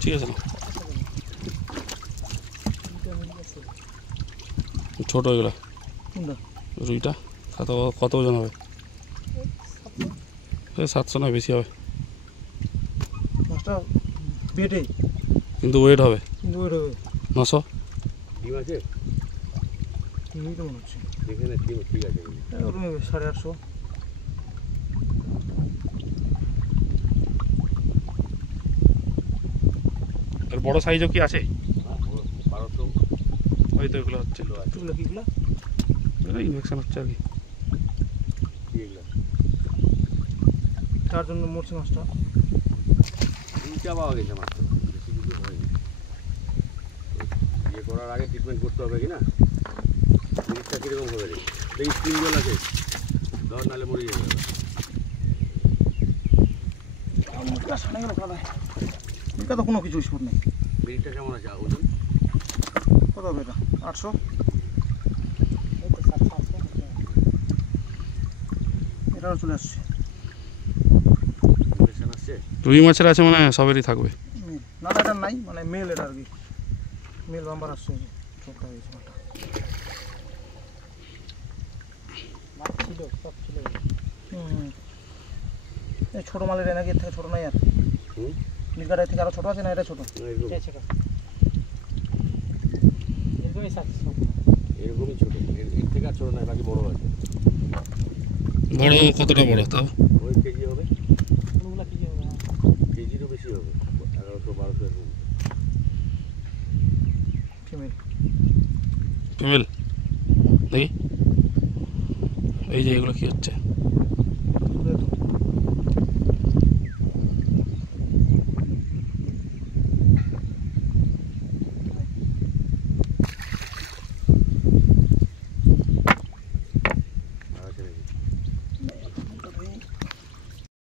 ঠিক আছে না ছোট এগুলো রুইটা কত ওজন হবে? 700 নয়, বেশি হবে কিন্তু ওয়েট হবে 900। ডিম আছে? ডিমই তো মনে হচ্ছে এখানে ডিম ঠিক আছে 850। আর বড় সাইজও কি আছে? 1200 হয়তো এগুলো হচ্ছে কিগুলো ইনফেকশন হচ্ছে আর কি। তার জন্য মরছে মাছটা। দুইটা পাওয়া গেছে মাত্র, বেশি কিছু হয়নি। ইয়ে করার আগে ট্রিটমেন্ট করতে হবে কি না? জিনিসটা কীরকম হবে রে? এই স্প্রিং জল আছে, ধর নাহলে মরে যাবে। তো কোনো কিছু স্পট নেই। মিনিটটা কেমন আছে ওজন? কত হবে এটা? 800। এটাও চলে আসছে। রুই মাছের আছে মানে সবেরই থাকবে। না এটা নাই, মানে মেল এটা আর কি, মেল বাম্বার আসছে। ছোটটা হয়েছে মাছটা। এই ছোট মালের নাকি এর থেকে ছোট নাই আর? নীলকাটার থেকে আরো ছোট আছে না? এটা ছোট। এরকমই ছোট, এর থেকে আর ছোট নাই, বাকি বড় আছে। বড় কতটা বড় তাও? ওই কেজি হবে, কেজিরও বেশি হবে, 1100-1200 এরকম। ফিমেল ফিমেল দেখি। এই যে এগুলো কি হচ্ছে?